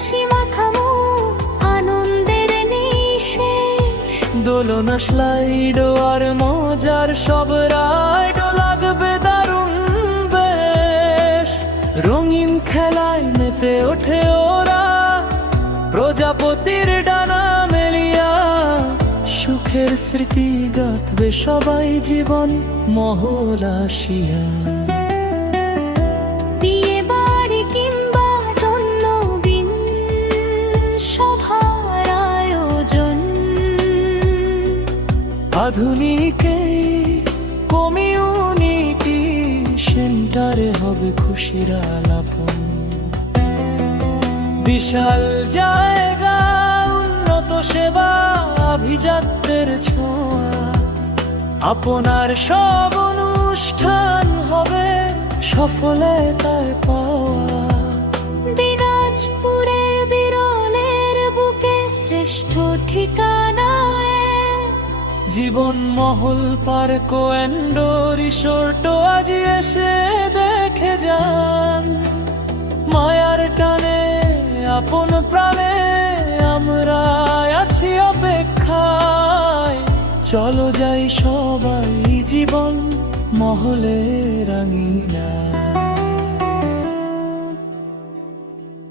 হাসি মাখামো আনন্দের নিঃশেষ। দোলনা স্লাইডো আর মজার সব রাইডো লাগবে দারুণ বেশ। রঙিন খেলায় মেতে ওঠে ওরা, প্রজাপতির ডানা মেলিয়া। সুখের স্মৃতি গাঁথবে সবাই জীবন মহল আসিয়া। বিয়ে বাড়ি কিংবা জন্মদিন সভার আয়োজন, আধুনিক কমিউনিটি সেন্টারে হবে খুশির আলাপন। বিশাল জায়গা, উন্নত সেবা, আভিজাত্যের ছোঁয়া। আপনার সব অনুষ্ঠান হবে সফলতায় পাওয়া। দিনাজপুরের বিরলের বুকে শ্রেষ্ঠ ঠিকানায়। জীবন মহল পার্ক এন্ডো রিসোর্ট আজ এসে দেখে যান। মায়ার টানে আপন প্রাণে আমরা আছি অপেক্ষায়। চলো যাই সবাই জীবন মহলে রাঙিনা।